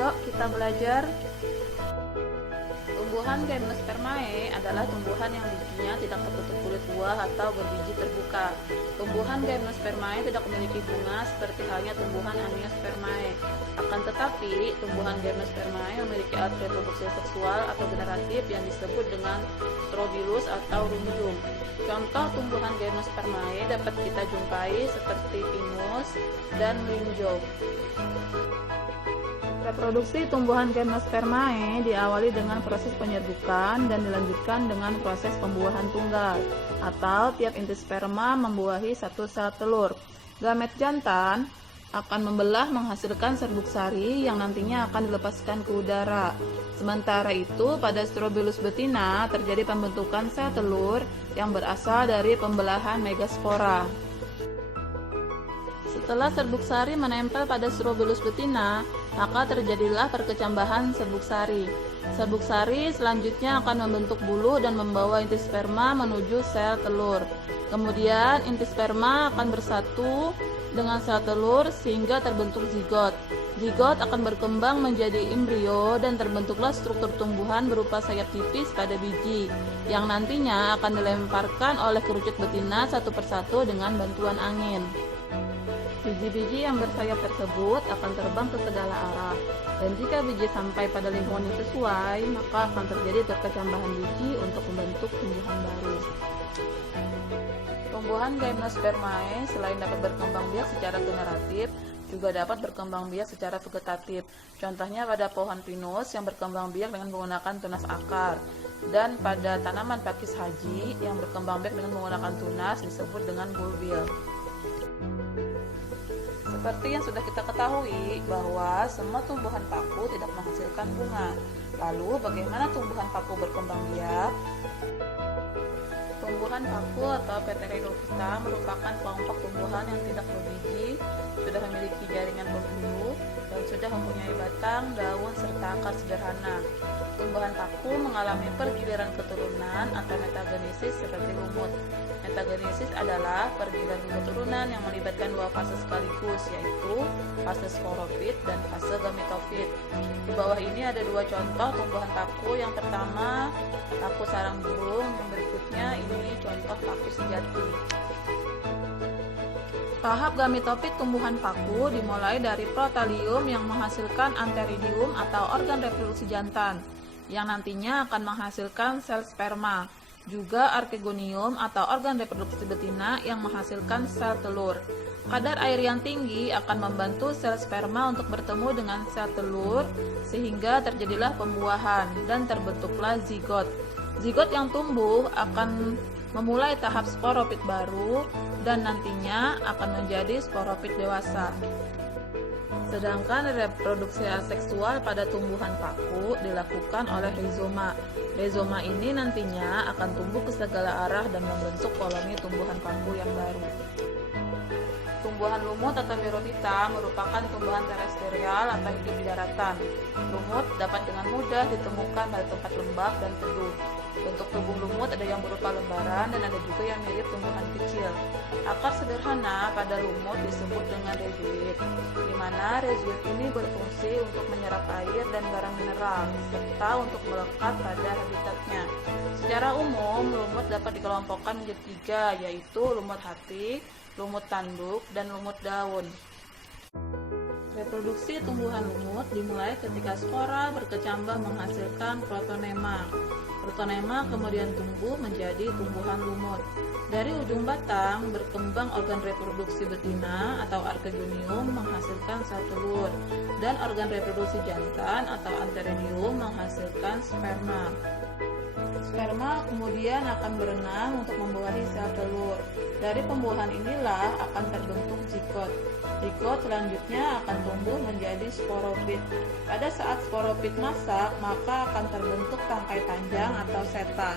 Yuk kita belajar. Tumbuhan Gymnospermae adalah tumbuhan yang bijinya tidak tertutup kulit buah atau berbiji terbuka. Tumbuhan Gymnospermae tidak memiliki bunga seperti halnya tumbuhan Angiospermae. Akan tetapi, tumbuhan Gymnospermae memiliki alat reproduksi seksual atau generatif yang disebut dengan strobilus atau runjung. Contoh tumbuhan Gymnospermae dapat kita jumpai seperti pinus dan melinjo. Reproduksi tumbuhan Gymnospermae diawali dengan proses penyerbukan dan dilanjutkan dengan proses pembuahan tunggal, atau tiap inti sperma membuahi satu sel telur. Gamet jantan akan membelah menghasilkan serbuk sari yang nantinya akan dilepaskan ke udara. Sementara itu, pada strobilus betina terjadi pembentukan sel telur yang berasal dari pembelahan megaspora. Setelah serbuk sari menempel pada strobilus betina, maka terjadilah perkecambahan serbuk sari. Serbuk sari selanjutnya akan membentuk bulu dan membawa inti sperma menuju sel telur. Kemudian inti sperma akan bersatu dengan sel telur sehingga terbentuk zigot. Zigot akan berkembang menjadi embrio dan terbentuklah struktur tumbuhan berupa sayap tipis pada biji, yang nantinya akan dilemparkan oleh kerucut betina satu persatu dengan bantuan angin. Biji-biji yang bersayap tersebut akan terbang ke segala arah, dan jika biji sampai pada lingkungan yang sesuai, maka akan terjadi perkecambahan biji untuk membentuk tumbuhan baru. Tumbuhan Gymnospermae selain dapat berkembang biak secara generatif, juga dapat berkembang biak secara vegetatif. Contohnya pada pohon pinus yang berkembang biak dengan menggunakan tunas akar, dan pada tanaman pakis haji yang berkembang biak dengan menggunakan tunas disebut dengan bulbil. Seperti yang sudah kita ketahui bahwa semua tumbuhan paku tidak menghasilkan bunga. Lalu bagaimana tumbuhan paku berkembang biak? Tumbuhan paku atau Pteridophyta merupakan kelompok tumbuhan yang tidak berbiji, sudah memiliki jaringan berbulu, dan sudah mempunyai batang, daun, serta akar sederhana. Tumbuhan paku mengalami pergiliran keturunan atau metagenesis seperti lumut. Metagenesis adalah pergiliran keturunan yang melibatkan dua fase sekaligus, yaitu fase sporopit dan fase gametofit. Di bawah ini ada dua contoh tumbuhan paku. Yang pertama, paku sarang burung. Yang berikutnya ini contoh paku sejati. Tahap gametofit tumbuhan paku dimulai dari protalium yang menghasilkan antheridium atau organ reproduksi jantan, yang nantinya akan menghasilkan sel sperma. Juga archegonium atau organ reproduksi betina yang menghasilkan sel telur. Kadar air yang tinggi akan membantu sel sperma untuk bertemu dengan sel telur sehingga terjadilah pembuahan dan terbentuklah zigot. Zigot yang tumbuh akan memulai tahap sporopit baru dan nantinya akan menjadi sporopit dewasa. Sedangkan reproduksi aseksual pada tumbuhan paku dilakukan oleh rizoma. Rizoma ini nantinya akan tumbuh ke segala arah dan membentuk koloni tumbuhan paku yang baru. Tumbuhan lumut atau Merophyta merupakan tumbuhan terestrial atau hidup di daratan. Lumut dapat dengan mudah ditemukan pada tempat lembab dan teduh. Bentuk tubuh lumut ada yang berupa lembaran dan ada juga yang mirip tumbuhan kecil. Akar sederhana pada lumut disebut dengan rezuit, di mana rezuit ini berfungsi untuk menyerap air dan garam mineral, serta untuk melekat pada habitatnya. Secara umum, lumut dapat dikelompokkan menjadi tiga, yaitu lumut hati, lumut tanduk, dan lumut daun. Reproduksi tumbuhan lumut dimulai ketika spora berkecambah menghasilkan protonema. Protonema kemudian tumbuh menjadi tumbuhan lumut. Dari ujung batang berkembang organ reproduksi betina atau archegonium menghasilkan sel telur, dan organ reproduksi jantan atau antheridium menghasilkan sperma. Sperma kemudian akan berenang untuk membuahi sel telur. Dari pembuahan inilah akan terbentuk zigot. Zigot selanjutnya akan tumbuh menjadi sporopit. Pada saat sporopit masak, maka akan terbentuk tangkai panjang atau seta.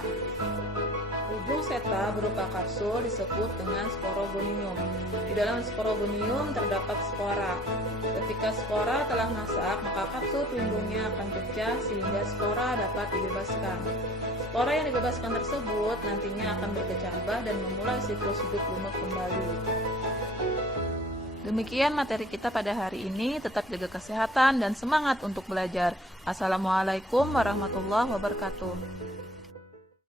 Ujung seta berupa kapsul disebut dengan sporogonium. Di dalam sporogonium terdapat spora. Ketika spora telah masak, maka kapsul pelindungnya akan pecah sehingga spora dapat dibebaskan. Spora yang dibebaskan tersebut nantinya akan berkecambah dan memulai siklus hidup lumut kembali. Demikian materi kita pada hari ini. Tetap jaga kesehatan dan semangat untuk belajar. Assalamualaikum warahmatullahi wabarakatuh.